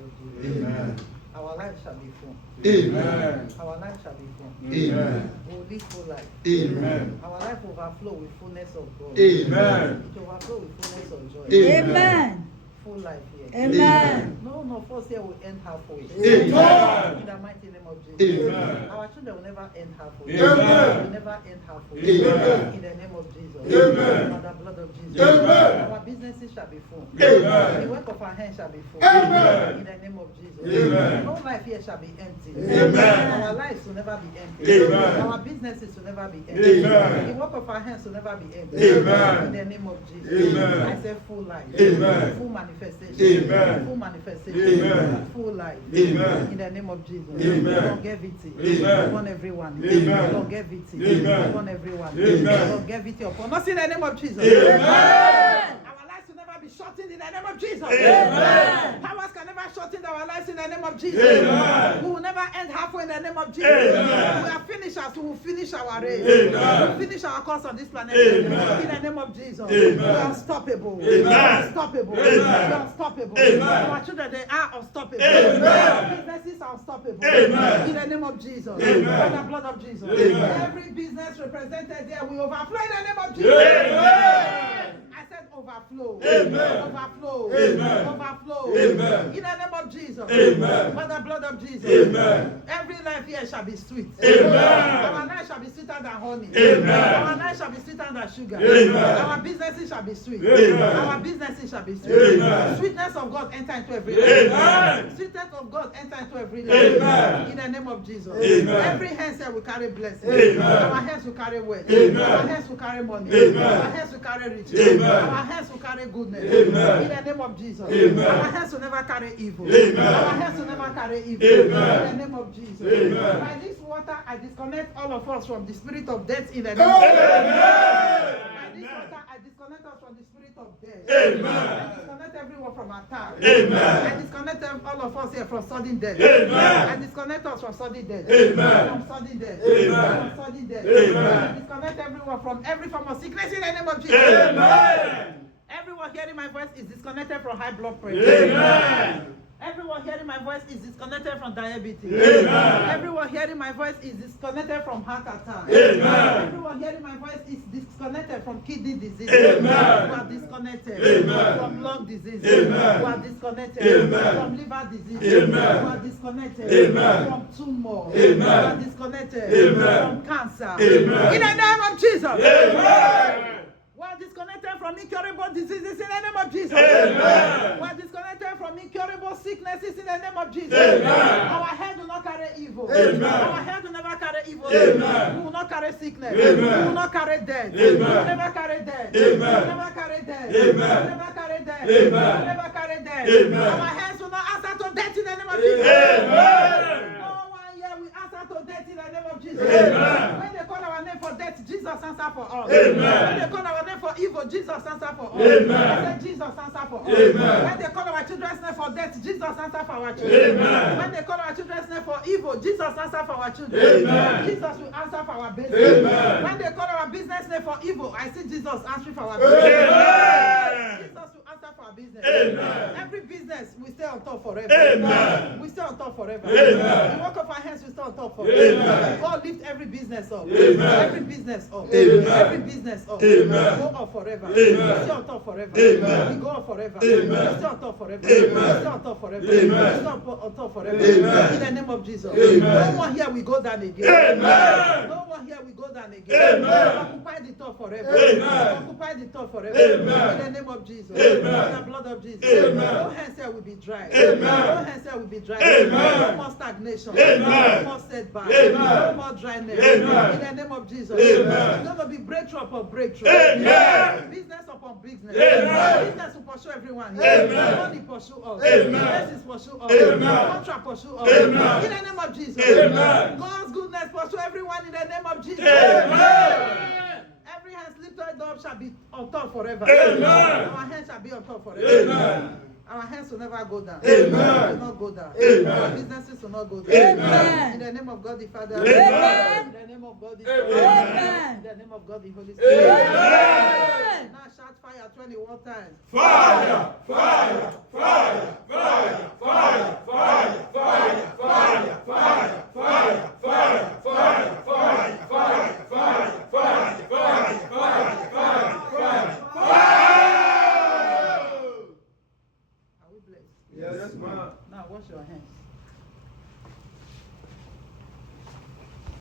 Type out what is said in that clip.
of Jesus. Amen. Our life shall be full. Amen. Our life shall be full. Amen. We will live full life. Amen. Our life will overflow with fullness of God. Amen. It will overflow with fullness of joy. Amen. Full life here. Amen. None of us here will end halfway. Amen. In the mighty name of Jesus. Amen. Our children will never end halfway. Amen. Will never end halfway. Amen. In the name of Jesus. Amen. By the blood of Jesus. Amen. Our businesses shall be full. Amen. The work of our hands shall be full. Amen. In the name of Jesus. Amen. No life here shall be empty. Amen. Our lives will never be empty. Amen. Our businesses will never be empty. Amen. The work of our hands will never be empty. Amen. In the name of Jesus. Amen. I say full life. Amen. Full manifestation. Amen. Full manifestation. Amen. Full life. Amen. In the name of Jesus. Amen. Longevity. Amen. Upon everyone. Amen. Longevity. Amen. Upon everyone. Amen. Longevity upon us in the name of Jesus. Amen. Our lives will never be shortened in the name of Jesus. Amen. Powers can never shorten our lives in the name of Jesus. Amen. We will never end halfway in the name of Jesus. Amen. We are finishers. We will finish our race. Amen. We will finish our course on this planet. Amen. In the name of Jesus. Amen. We are unstoppable. Amen. We are unstoppable. Amen. We are unstoppable. Amen. Our children, they are unstoppable. Amen. Our businesses are unstoppable. Amen. In the name of Jesus. Amen. By the blood of Jesus. Amen. Every business represented there will overflow in the name of Jesus. Amen. I said overflow. Amen. Overflow. Amen. Overflow. Amen. In the name of Jesus. Amen. By the blood of Jesus. Amen. Every life here shall be sweet. Amen. Our life shall be sweeter than honey. Amen. Our life shall be sweeter than sugar. Amen. Our businesses shall be sweet. Amen. Our businesses shall be sweet. Amen. Sweetness of God enter into every life. Amen. Sweetness of God enter into every life. Amen. In the name of Jesus. Amen. Every hand here will carry blessing. Amen. Our hands will carry wealth. Amen. Our hands will carry money. Amen. Our hands will carry riches. Amen. Our hands will carry goodness. Amen. In the name of Jesus. Amen. Our hands will never carry evil. Amen. Our hands will never carry evil. Amen. In the name of Jesus. Amen. By this water, I disconnect all of us from the spirit of death in the name Amen. of Jesus. By this water, I disconnect us from the spirit of death. Amen. I disconnect everyone from attack. Amen. I disconnect all of us here from sudden death. Amen. I disconnect us from sudden death. Amen. From sudden death. Amen. From sudden death. Amen. I disconnect everyone from every form of sickness in the name of Jesus. Amen. Everyone hearing my voice is disconnected from high blood pressure. Amen. Everyone hearing my voice is disconnected from diabetes. Amen. Everyone hearing my voice is disconnected from heart attack. Amen. Everyone hearing my voice is disconnected from kidney disease. Amen. We are disconnected Amen. from lung disease. Amen. We are disconnected Amen. from liver disease. Amen. We are disconnected Amen. from tumor. Amen. We are disconnected Amen. from cancer. Amen. In the name of Jesus. Amen. We are disconnected from incurable diseases in the name of Jesus. Amen. We are disconnected from incurable sicknesses in the name of Jesus. Amen. Our head will not carry evil. Amen. Our head will never carry evil. Amen. We will not carry sickness. Amen. We will not carry death. Amen. We will never carry death. Amen. We will never carry death. Amen. We will never carry death. Amen. We will never carry death. Amen. Our hands will not answer to death in the name of Jesus. Amen. No one here will answer to death in the name of Jesus. Amen. When they call our name for death, Jesus answer for us. Amen. When they call our name for evil, Jesus answer for us. Amen. I said Jesus answer for us. Amen. When they call our children's name for death, Jesus answer for our children. Amen. When they call our children's name for evil, Jesus answer for our children. Amen. Jesus will answer for our business. Amen. When they call our business name for evil, I see Jesus answering for our business. Amen. Jesus will answer for our business. Amen. Every business we stay on top forever. Amen. We stay on top forever. Amen. The work of our hands we stay on top forever. Amen. God lift every business up. Amen. Every business up. Amen. Every business up. Amen. Go up forever. Amen. We stay on top forever. Amen. We go up forever. Amen. We stay on top forever. Amen. We stay on top forever. Amen. We stay on top forever. Amen. In the name of Jesus. Amen. No one here will go down again. Amen. No one here will go down again. Amen. Occupy the top forever. Amen. Occupy the top forever. Amen. In the name of Jesus. Amen. In the blood of Jesus. Amen. No hands here will be dry. Amen. No hands here will be dry. Amen. No more stagnation. Amen. No more setback. Amen. No more dryness. Amen. In the name of Jesus. Amen. It's going to be breakthrough upon breakthrough. Amen. Business upon business. Amen. Business will pursue everyone. Amen. Money pursue us. Amen. Blessings pursue us. Amen. Contract pursue us. Amen. In the name of Jesus. Amen. God's goodness pursue everyone in the name of Jesus. Amen. Every hand lifted up shall be on top forever. Amen. Our hands shall be on top forever. Amen. Our hands will never go down. Amen. Will not go down. Amen. Our businesses will not go down. Amen. In the name of God the Father. Amen. In the name of God the Amen. Son. In the name of God the Holy Spirit. Amen. Now shout fire 21 times. Fire! Fire! Fire! Fire! Fire! Yes, ma'am. Now wash your hands.